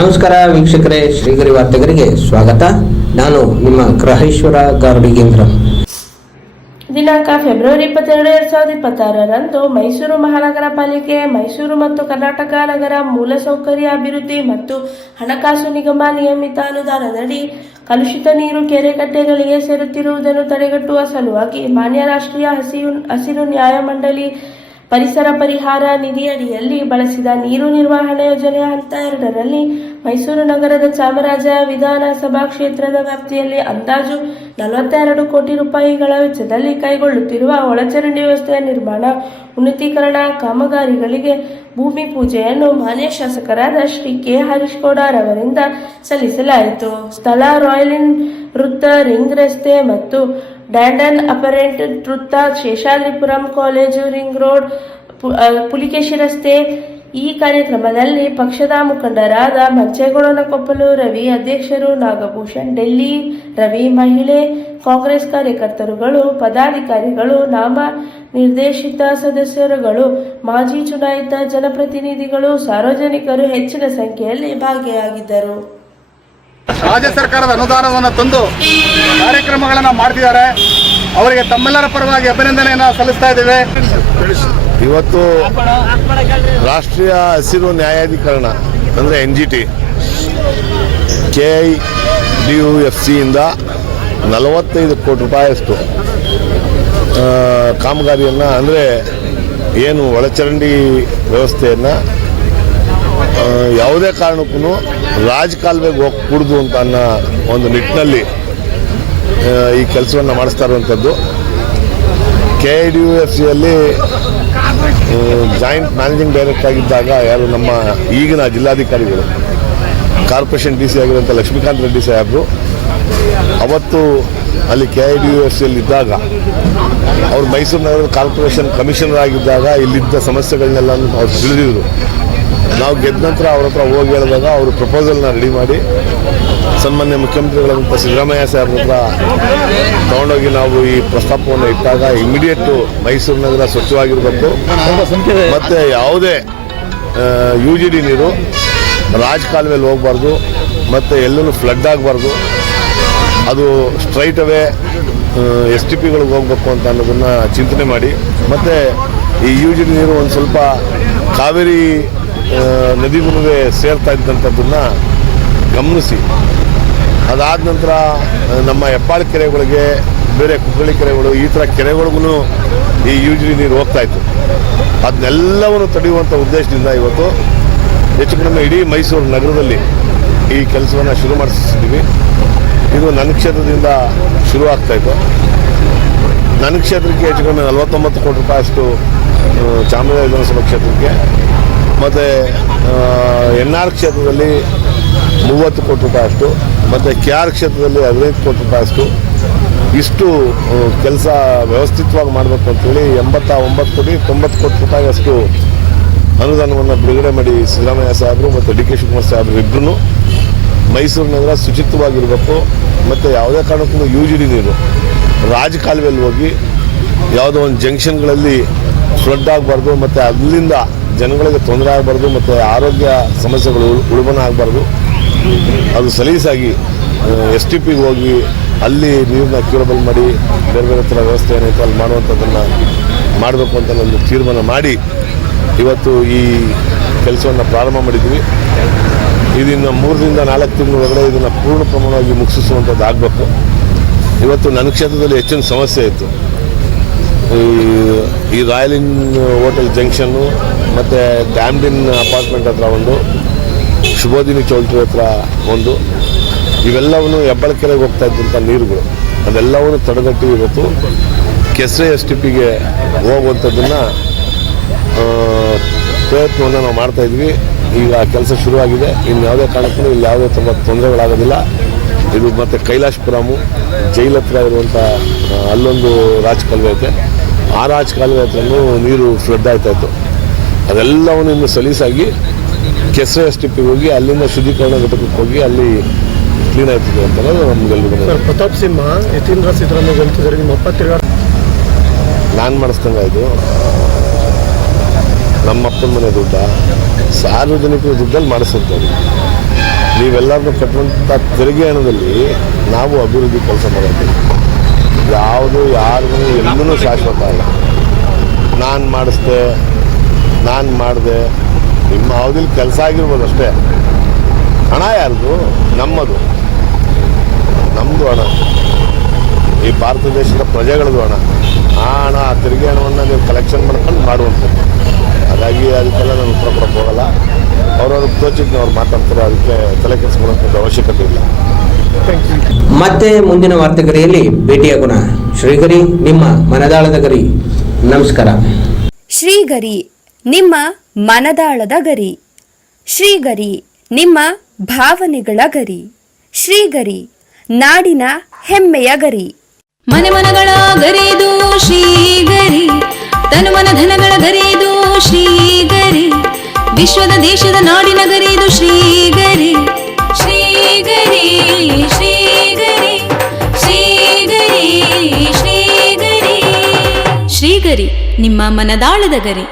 ನಮಸ್ಕಾರ ವೀಕ್ಷಕರೇ, ಶ್ರೀಗರಿ ವಾರ್ತೆಗರಿಗೆ ಸ್ವಾಗತ. ನಾನು ನಿಮ್ಮ ಗ್ರಹೇಶ್ವರ ಗಾರ್ಡಿಗೇಂದ್ರ. ದಿನಾಂಕ ಫೆಬ್ರವರಿ 22, 2026ರಂದು ಮೈಸೂರು ಮಹಾನಗರ ಪಾಲಿಕೆ, ಮೈಸೂರು ಮತ್ತು ಕರ್ನಾಟಕ ನಗರ ಮೂಲಸೌಕರ್ಯ ಅಭಿವೃದ್ಧಿ ಮತ್ತು ಹಣಕಾಸು ನಿಗಮ ನಿಯಮಿತ ಅನುದಾನದಡಿ ಕಲುಷಿತ ನೀರು ಕೆರೆ ಕಟ್ಟೆಗಳಿಗೆ ಸೇರುತ್ತಿರುವುದನ್ನು ತಡೆಗಟ್ಟುವ ಸಲುವಾಗಿ ಮಾನ್ಯ ರಾಷ್ಟ್ರೀಯ ಹಸಿರು ನ್ಯಾಯಮಂಡಳಿ ಪರಿಸರ ಪರಿಹಾರ ನಿಧಿಯಡಿಯಲ್ಲಿ ಬಳಸಿದ ನೀರು ನಿರ್ವಹಣೆ ಯೋಜನೆಯ ಹಂತ 2ರಲ್ಲಿ ಮೈಸೂರು ನಗರದ ಚಾಮರಾಜ ವಿಧಾನಸಭಾ ಕ್ಷೇತ್ರದ ವ್ಯಾಪ್ತಿಯಲ್ಲಿ ಅಂದಾಜು 42 ಕೋಟಿ ರೂಪಾಯಿಗಳ ವೆಚ್ಚದಲ್ಲಿ ಕೈಗೊಳ್ಳುತ್ತಿರುವ ಒಳಚರಂಡಿ ವ್ಯವಸ್ಥೆಯ ನಿರ್ಮಾಣ ಉನ್ನತೀಕರಣ ಕಾಮಗಾರಿಗಳಿಗೆ ಭೂಮಿ ಪೂಜೆಯನ್ನು ಮಾನ್ಯ ಶಾಸಕರಾದ ಶ್ರೀ ಕೆ. ಹರೀಶ್ ಗೌಡ ರವರಿಂದ ಸಲ್ಲಿಸಲಾಯಿತು. ಸ್ಥಳ ರಾಯಲ್ ವೃತ್ತ, ರಿಂಗ್ ರಸ್ತೆ ಮತ್ತು ಡ್ಯಾಂಡನ್ ಅಪರೆಂಟ್ ವೃತ್ತ, Seshadripuram college, ring road, Pulakeshi ರಸ್ತೆ. ಈ ಕಾರ್ಯಕ್ರಮದಲ್ಲಿ ಪಕ್ಷದ ಮುಖಂಡರಾದ ಮಂಚೇಗೌಡನಕೊಪ್ಪಲು ರವಿ, ಅಧ್ಯಕ್ಷರು ನಾಗಭೂಷಣ್ ಡೆಲ್ಲಿ ರವಿ, ಮಹಿಳೆ ಕಾಂಗ್ರೆಸ್ ಕಾರ್ಯಕರ್ತರುಗಳು, ಪದಾಧಿಕಾರಿಗಳು, ನಾಮ ನಿರ್ದೇಶಿತ ಸದಸ್ಯರುಗಳು, ಮಾಜಿ ಚುನಾಯಿತ ಜನಪ್ರತಿನಿಧಿಗಳು, ಸಾರ್ವಜನಿಕರು ಹೆಚ್ಚಿನ ಸಂಖ್ಯೆಯಲ್ಲಿ ಭಾಗಿಯಾಗಿದ್ದರು. ರಾಜ್ಯ ಸರ್ಕಾರದ ಅನುದಾನವನ್ನು ತಂದು ಕಾರ್ಯಕ್ರಮಗಳನ್ನು ಮಾಡ್ತಿದ್ದಾರೆ. ಅವರಿಗೆ ತಮ್ಮೆಲ್ಲರ ಪರವಾಗಿ ಅಭಿನಂದನೆಯನ್ನು ಸಲ್ಲಿಸ್ತಾ ಇದ್ದೇವೆ. ಇವತ್ತು ರಾಷ್ಟ್ರೀಯ ಹಸಿರು ನ್ಯಾಯಾಧಿಕರಣ ಅಂದರೆ NGT KIDUFCಯಿಂದ 45 ಕೋಟಿ ರೂಪಾಯಿಯಷ್ಟು ಕಾಮಗಾರಿಯನ್ನು, ಅಂದರೆ ಏನು ಒಳಚರಂಡಿ ವ್ಯವಸ್ಥೆಯನ್ನು ಯಾವುದೇ ಕಾರಣಕ್ಕೂ ರಾಜಕಾಲುವೆಗೆ ಹೋಗ್ಕೂಡ್ದು ಅಂತ ಅನ್ನೋ ಒಂದು ನಿಟ್ಟಿನಲ್ಲಿ ಈ ಕೆಲಸವನ್ನು ಮಾಡಿಸ್ತಾ ಇರುವಂಥದ್ದು. KIDUFCಯಲ್ಲಿ ಜಾಯಿಂಟ್ ಮ್ಯಾನೇಜಿಂಗ್ ಡೈರೆಕ್ಟರ್ ಆಗಿದ್ದಾಗ ಯಾರು ನಮ್ಮ ಈಗಿನ ಜಿಲ್ಲಾಧಿಕಾರಿಗಳು, ಕಾರ್ಪೊರೇಷನ್ DC ಆಗಿರುವಂಥ ಲಕ್ಷ್ಮೀಕಾಂತ್ ರೆಡ್ಡಿ ಸಾಹೇಬರು ಅವತ್ತು ಅಲ್ಲಿ KIDUFCಯಲ್ಲಿ ಇದ್ದಾಗ, ಅವರು ಮೈಸೂರು ನಗರದ ಕಾರ್ಪೊರೇಷನ್ ಕಮಿಷನರ್ ಆಗಿದ್ದಾಗ ಇಲ್ಲಿದ್ದ ಸಮಸ್ಯೆಗಳನ್ನೆಲ್ಲ ಅವ್ರು ತಿಳಿದಿದ್ರು. ನಾವು ಗೆದ್ದ ನಂತರ ಅವ್ರ ಹತ್ರ ಹೋಗಿ ಹೇಳಿದಾಗ ಅವರು ಪ್ರಪೋಸಲ್ನ ರೆಡಿ ಮಾಡಿ ಸನ್ಮಾನ್ಯ ಮುಖ್ಯಮಂತ್ರಿಗಳಂತ ಸಿದ್ದರಾಮಯ್ಯ ಸಾಹೇಬ್ರ ಹತ್ರ ತಗೊಂಡೋಗಿ ನಾವು ಈ ಪ್ರಸ್ತಾಪವನ್ನು ಇಟ್ಟಾಗ ಇಮಿಡಿಯೇಟು ಮೈಸೂರು ನಗರ ಸ್ವಚ್ಛವಾಗಿರಬೇಕು, ಮತ್ತು ಯಾವುದೇ UGD ನೀರು ರಾಜಕಾಲುವೆಯಲ್ಲಿ ಹೋಗಬಾರ್ದು, ಮತ್ತು ಎಲ್ಲೂ ಫ್ಲಡ್ ಆಗಬಾರ್ದು, ಅದು ಸ್ಟ್ರೈಟ್ ಅವೇ STPಗಳಿಗೆ ಹೋಗಬೇಕು ಅಂತ ಅನ್ನೋದನ್ನು ಚಿಂತನೆ ಮಾಡಿ, ಮತ್ತು ಈ UGD ನೀರು ಒಂದು ಸ್ವಲ್ಪ ಕಾವೇರಿ ನದಿಗೂ ಸೇರ್ತಾ ಇದ್ದಂಥದ್ದನ್ನು ಗಮನಿಸಿ, ಅದಾದ ನಂತರ ನಮ್ಮ ಹೆಬ್ಬಾಳು ಕೆರೆಗಳಿಗೆ, ಬೇರೆ ಕುಕ್ಕಳ್ಳಿ ಕೆರೆಗಳು, ಈ ಥರ ಕೆರೆಗಳಿಗೂ ಈ UGD ನೀರು ಹೋಗ್ತಾಯಿತ್ತು. ಅದನ್ನೆಲ್ಲವನ್ನು ತಡೆಯುವಂಥ ಉದ್ದೇಶದಿಂದ ಇವತ್ತು ಹೆಚ್ಚು ಕಡಿಮೆ ಇಡೀ ಮೈಸೂರು ನಗರದಲ್ಲಿ ಈ ಕೆಲಸವನ್ನು ಶುರು ಮಾಡಿಸಿದ್ದೀವಿ. ಇದು ನನ್ನ ಕ್ಷೇತ್ರದಿಂದ ಶುರು ಆಗ್ತಾಯಿತ್ತು. ನನ್ನ ಕ್ಷೇತ್ರಕ್ಕೆ ಹೆಚ್ಚು ಕಡಿಮೆ 49 ಕೋಟಿ ರೂಪಾಯಿಯಷ್ಟು ಚಾಮರಾಜ ವಿಧಾನಸಭಾ ಕ್ಷೇತ್ರಕ್ಕೆ, ಮತ್ತು NR ಕ್ಷೇತ್ರದಲ್ಲಿ 30 ಕೋಟಿ ರೂಪಾಯಿಯಷ್ಟು, ಮತ್ತು KR ಕ್ಷೇತ್ರದಲ್ಲಿ 15 ಕೋಟಿ ರೂಪಾಯಿಯಷ್ಟು. ಇಷ್ಟು ಕೆಲಸ ವ್ಯವಸ್ಥಿತವಾಗಿ ಮಾಡಬೇಕು ಅಂತೇಳಿ 89 ಕೋಟಿ 90 ಕೋಟಿ ರೂಪಾಯಿಯಷ್ಟು ಅನುದಾನವನ್ನು ಬಿಡುಗಡೆ ಮಾಡಿ ಸಿದ್ದರಾಮಯ್ಯ ಸಾಹೇಬರು ಮತ್ತು DK ಶಿವಕುಮಾರ್ ಸಾಹೇಬರು ಇಬ್ಬರೂ ಮೈಸೂರು ನಗರ ಶುಚಿತ್ವವಾಗಿರಬೇಕು, ಮತ್ತು ಯಾವುದೇ ಕಾರಣಕ್ಕೂ UGD ನೀರು ರಾಜಕಾಲುವೆಯಲ್ಲಿ ಹೋಗಿ ಯಾವುದೋ ಒಂದು ಜಂಕ್ಷನ್ಗಳಲ್ಲಿ ಫ್ಲಡ್ ಆಗಬಾರ್ದು, ಮತ್ತು ಅಲ್ಲಿಂದ ಜನಗಳಿಗೆ ತೊಂದರೆ ಆಗಬಾರ್ದು, ಮತ್ತು ಆರೋಗ್ಯ ಸಮಸ್ಯೆಗಳು ಉಲ್ಬಣ ಆಗಬಾರ್ದು. ಅದು ಸಲೀಸಾಗಿ STPಗೆ ಹೋಗಿ ಅಲ್ಲಿ ನೀರನ್ನ ಕ್ಯೂರಬಲ್ ಮಾಡಿ ಬೇರೆ ಬೇರೆ ಥರ ವ್ಯವಸ್ಥೆ ಏನೈತೆ ಅಲ್ಲಿ ಮಾಡುವಂಥದ್ದನ್ನು ಮಾಡಬೇಕು ಅಂತ ಒಂದು ತೀರ್ಮಾನ ಮಾಡಿ ಇವತ್ತು ಈ ಕೆಲಸವನ್ನು ಪ್ರಾರಂಭ ಮಾಡಿದ್ವಿ. ಇದನ್ನು 3 ರಿಂದ 4 ತಿಂಗಳ ಒಳಗಡೆ ಇದನ್ನು ಪೂರ್ಣ ಪ್ರಮಾಣವಾಗಿ ಮುಗಿಸುವಂಥದ್ದು ಆಗಬೇಕು. ಇವತ್ತು ನನ್ನ ಕ್ಷೇತ್ರದಲ್ಲಿ ಹೆಚ್ಚಿನ ಸಮಸ್ಯೆ ಇತ್ತು. ಈ ರಾಯಲ್ ಇನ್ ಹೋಟೆಲ್ ಜಂಕ್ಷನ್ನು, ಮತ್ತು ಡ್ಯಾಮ್ಡಿನ್ ಅಪಾರ್ಟ್ಮೆಂಟ್ ಹತ್ರ ಒಂದು, ಶುಭೋದಿನಿ ಚೌಲ್ಟ್ರಿ ಹತ್ರ ಒಂದು, ಇವೆಲ್ಲವನ್ನು ಹೆಬ್ಬಾಳು ಕೆರೆಗೆ ಹೋಗ್ತಾ ಇದ್ದಂಥ ನೀರುಗಳು ಅದೆಲ್ಲವನ್ನು ತಡೆಗಟ್ಟಿ ಇವತ್ತು ಕೆಸರೆ STPಗೆ ಹೋಗುವಂಥದ್ದನ್ನು ಪ್ರಯತ್ನವನ್ನು ನಾವು ಮಾಡ್ತಾಯಿದ್ವಿ. ಈಗ ಕೆಲಸ ಶುರುವಾಗಿದೆ. ಇನ್ನು ಯಾವುದೇ ಕಾರಣಕ್ಕೂ ಇಲ್ಲಿ ಯಾವುದೇ ತುಂಬ ತೊಂದರೆಗಳಾಗೋದಿಲ್ಲ. ಇದು ಮತ್ತು ಕೈಲಾಶಪುರಮು ಜೈಲ್ ಹತ್ರ ಇರುವಂಥ ಅಲ್ಲೊಂದು ರಾಜಕಾಲುವೆ ಐತೆ, ಆ ರಾಜಕಾಲುವೆ ಹತ್ರನೂ ನೀರು ಫ್ಲಡ್ ಆಗ್ತಾಯಿತ್ತು. ಅದೆಲ್ಲವನ್ನು ಇನ್ನು ಸಲೀಸಾಗಿ ಕೆಸರೆ STPಗೆ ಹೋಗಿ ಅಲ್ಲಿಂದ ಶುದ್ಧೀಕರಣ ಘಟಕಕ್ಕೆ ಹೋಗಿ ಅಲ್ಲಿ ಕ್ಲೀನ್ ಆಗ್ತಿದೆ ಅಂತ ನಮಗೆಲ್ಲರಿಗೂ. ಪ್ರತಾಪ್ ಸಿಂಹ ಯತೀಂದ್ರ ಸಿದ್ದರಾಮಯ್ಯ ಗೆಲ್ತಿದ್ದಾರೆ, ನಿಮ್ಮ ಅಪ್ಪ ತಿರುಗಾಡ ನಾನು ಮಾಡಿಸ್ದಂಗೆ ಇದು ನಮ್ಮಪ್ಪನ ಮನೆ ದುಡ್ಡ, ಸಾರ್ವಜನಿಕರ ದುಡ್ಡಲ್ಲಿ ಮಾಡಿಸಿರ್ತಾರೆ. ನೀವೆಲ್ಲರನ್ನೂ ಕಟ್ಟುವಂಥ ತೆರಿಗೆ ಹಣದಲ್ಲಿ ನಾವು ಅಭಿವೃದ್ಧಿ ಕೆಲಸ ಮಾಡೋದು. ಯಾವುದು ಯಾರಿಗೂ ಎಲ್ಲೂ ಶಾಶ್ವತ ಅಲ್ಲ. ನಾನು ಮಾಡಿಸ್ದೆ, ನಾನು ಮಾಡಿದೆ, ನಿಮ್ಮ ಅವಧಿಲಿ ಕೆಲಸ ಆಗಿರ್ಬೋದು ಅಷ್ಟೇ. ಹಣ ಯಾರ್ದು? ನಮ್ಮದು, ನಮ್ಮದು ಹಣ, ಈ ಭಾರತ ದೇಶದ ಪ್ರಜೆಗಳದ್ದು ಹಣ. ಆ ಹಣ, ಆ ತೆರಿಗೆ ಹಣವನ್ನು ನೀವು ಕಲೆಕ್ಷನ್ ಮಾಡ್ಕೊಂಡು ಮಾಡುವಂಥದ್ದು. ಹಾಗಾಗಿ ಅದಕ್ಕೆಲ್ಲ ನಾನು ಉತ್ತರ ಕೊಡೋಕ್ಕೆ ಹೋಗಲ್ಲ. ಅವ್ರವ್ರಿಗೆ ತೋಚಿದ್ನ ಅವ್ರು ಮಾತಾಡ್ತಾರೆ, ಅದಕ್ಕೆ ತಲೆ ಕೆಡಿಸ್ಕೊಳ್ಳೋಂಥದ್ದು ಅವಶ್ಯಕತೆ ಇಲ್ಲ. ಮತ್ತೆ ಮುಂದಿನ ವಾರ್ತೆಗರಿಯಲ್ಲಿ ಭೇಟಿಯಾಗೋಣ. ಶ್ರೀಗರಿ, ನಿಮ್ಮ ಮನದಾಳದ ಗರಿ. ನಮಸ್ಕಾರ. ಶ್ರೀಗರಿ, ನಿಮ್ಮ ಮನದಾಳದ ಗರಿ. ಶ್ರೀಗರಿ, ನಿಮ್ಮ ಭಾವನೆಗಳ ಗರಿ. ಶ್ರೀಗರಿ, ನಾಡಿನ ಹೆಮ್ಮೆಯ ಗರಿ. ಮನಗಳ ಗರಿದು ಶ್ರೀಗರಿ, ತನುಮನ ಧನಗಳ ಗರಿದು ಶ್ರೀಗರಿ, ವಿಶ್ವದ ದೇಶದ ನಾಡಿನ ಗರಿದು ಶ್ರೀಗರಿ. ಶ್ರೀಗರಿ ಶ್ರೀಗರಿ ಶ್ರೀಗರಿ ಶ್ರೀಗರಿ ಶ್ರೀಗರಿ, ನಿಮ್ಮ ಮನದಾಳದ ಗರಿ.